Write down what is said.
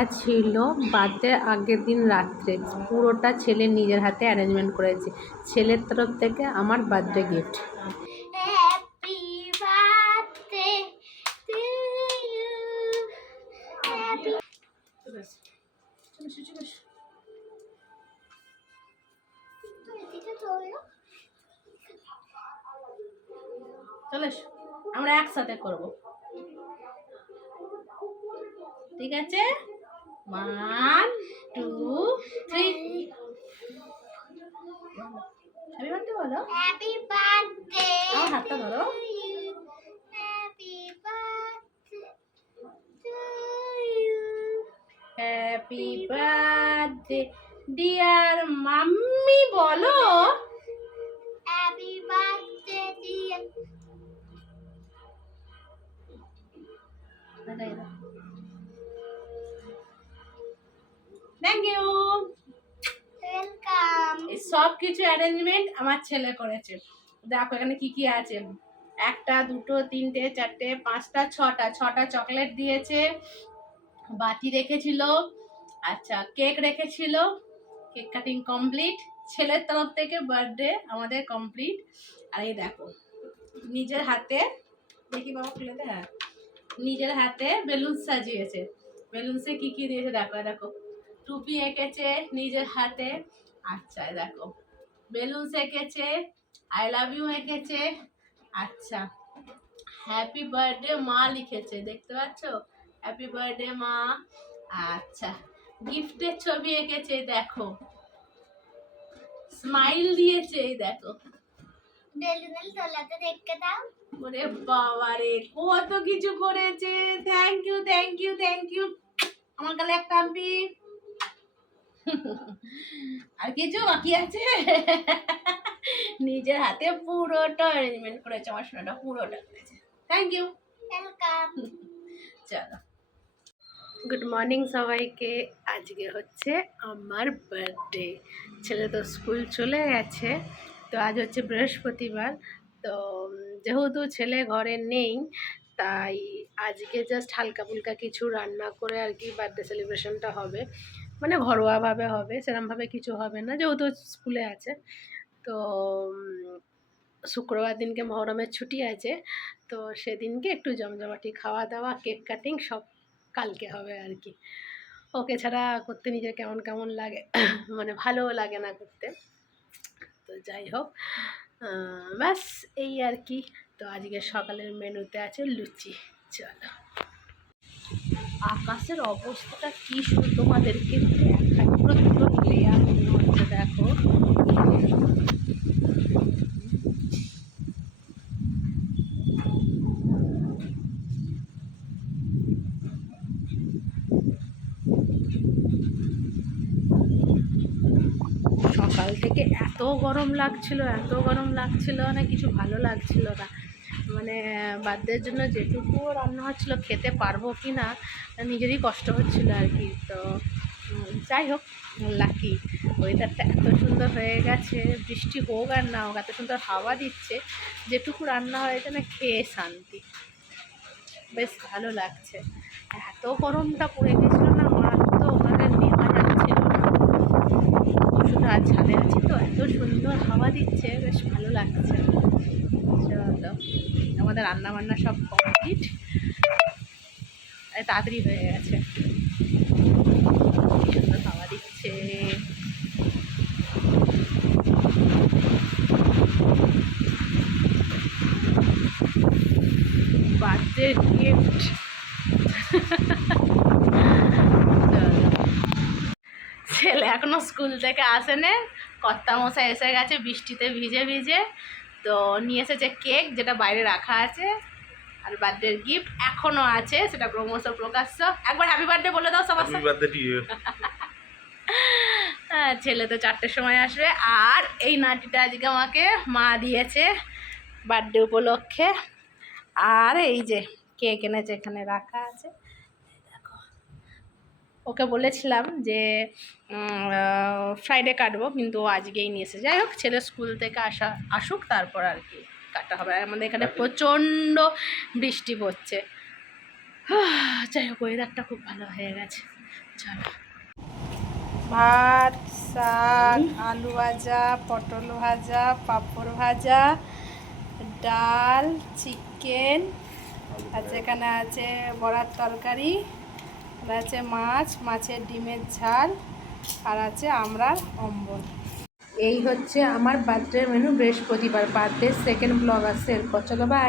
এটা ছিল বার্থডের আগের দিন রাত্রে, পুরোটা ছেলে নিজের হাতে অ্যারেঞ্জমেন্ট করেছে। ছেলের তরফ থেকে আমার birthday gift. Happy birthday to you, happy. চলে আমরা একসাথে করব, ঠিক আছে? 1 2 3। হ্যাপি বার্থডে বলো। Happy birthday. আমার হাতটা ধরো। Happy birthday to you. Happy birthday dear mummy বলো। Happy birthday dear. Thank you. Welcome. এই সব কিছু অ্যারেঞ্জমেন্ট আমার ছেলে করেছে। দেখো এখানে কি কি আছে। 1 2 3 4 5 6টা চকলেট দিয়েছে, বাটি রেখেছিল, আচ্ছা কেক রেখেছিল। কেক কাটিং কমপ্লিট, ছেলের তরফ থেকে বার্থডে আমাদের কমপ্লিট। আর এই দেখো নিজের হাতে, দেখি বাবা খুলে দে। হ্যাঁ, নিজের হাতে বেলুন সাজিয়েছে। বেলুনসে কি কি দিয়েছে দেখো। দেখো টুপি এঁকেছে নিজের হাতে। আচ্ছা দেখো বেলুনস এঁকেছে, আই লাভ ইউ এঁকেছে। আচ্ছা হ্যাপি বার্থডে মা লিখেছে, দেখতে পাচ্ছ? হ্যাপি বার্থডে মা। আচ্ছা গিফটের ছবি এঁকেছে, দেখো স্মাইল দিয়েছে, এই দেখো। বেলুনের তলাতে দেখতে দাও। ওরে বাবা রে, কত কিছু করেছে। Thank you thank you thank you. আমার কাছে একটা আনবি। আর কিছু বাকি আছে? নিজের হাতে পুরোটা অ্যারেঞ্জমেন্ট করেছে, আমার সোনাটা পুরোটা করেছে। Thank you. ওয়েলকাম। চলো, গুড মর্নিং সবাইকে। আজকে হচ্ছে আমার বার্থডে। ছেলে তো স্কুল চলে গেছে, তো আজ হচ্ছে বৃহস্পতিবার। তো যেহেতু ছেলে ঘরে নেই, তাই আজকে জাস্ট হালকা ফুলকা কিছু রান্না করে আর কি বার্থডে সেলিব্রেশনটা হবে। মানে ঘরোয়াভাবে হবে, সেরকমভাবে কিছু হবে না যেহেতু স্কুলে আছে। তো শুক্রবার দিনকে মহরমের ছুটি আছে, তো সেদিনকে একটু জমজমাটি খাওয়া দাওয়া, কেক কাটিং সব কালকে হবে আর কি। ওকে ছাড়া করতে নিজের কেমন কেমন লাগে, মানে ভালোও লাগে না করতে। তো যাই হোক, ব্যাস এই আর কি। তো আজকে সকালের মেনুতে আছে লুচি। চলো, আকাশের অবস্থাটা কি শুধু তোমাদেরকে দেখাই, পুরো পুরো ক্লিয়ার মনে হচ্ছে। দেখো সকাল থেকে এত গরম লাগছিল, এত গরম লাগছিল, না কিছু ভালো লাগছিল না। মানে বার্থডের জন্য যেটুকু রান্না হচ্ছিলো খেতে পারবো কি না নিজেরই কষ্ট হচ্ছিল আর কি। তো যাই হোক, লাকি ওয়েদারটা এত সুন্দর হয়ে গেছে, বৃষ্টি হোক আর না হোক এত সুন্দর হাওয়া দিচ্ছে, যেটুকু রান্না হয়েছে না খেয়ে শান্তি, বেশ ভালো লাগছে। এত গরমটা পড়ে গেছিলো না, মার তো মানে নেওয়া যাচ্ছিল না। শুধু আজ ছাদে আছি তো, এত সুন্দর হাওয়া দিচ্ছে, বেশ ভালো লাগছে। চলো, আমাদের রান্না বান্না সব কমপ্লিট, তাড়াতাড়ি হয়ে গেছে। কি সুন্দর হাওয়া দিচ্ছে। Birthday gift. ছেলে এখনো স্কুল থেকে আসেনি, কর্তামশাই এসে গেছে বৃষ্টিতে ভিজে ভিজে। তো নিয়ে এসেছে কেক, যেটা বাইরে রাখা আছে, আর বার্থডে গিফট এখনো আছে, সেটা ক্রমশ প্রকাশ্য। একবার হ্যাপি বার্থডে বলে দাও সবার সাথে। ছেলে তো 4টের সময় আসবে। আর এই নাটিটা আজকে আমাকে মা দিয়েছে বার্থডে উপলক্ষে। আর এই যে কেক এনেছে, এখানে রাখা আছে। দেখো, ওকে বলেছিলাম যে ফ্রাইডে কাটবো, কিন্তু আজকেই নিয়ে এসে। যাই হোক, ছেলে স্কুল থেকে আসুক তারপর আর কি কাটা হবে। আমাদের এখানে প্রচণ্ড বৃষ্টি পড়ছে। যাই হোক, ওয়েদারটা খুব ভালো হয়ে গেছে। ভাত, শাক, আলু ভাজা, পটল ভাজা, পাঁপড় ভাজা, ডাল, চিকেন, আর যেখানে আছে বড়ার তরকারি, আর আছে মাছ, মাছের ডিমের ঝাল, আর আছে আমড়ার অম্বল। এই হচ্ছে আমার বার্থডে মেনু বৃহস্পতিবার। বার্থডে সেকেন্ড ব্লগ আসছে এরপর। চলো বাই।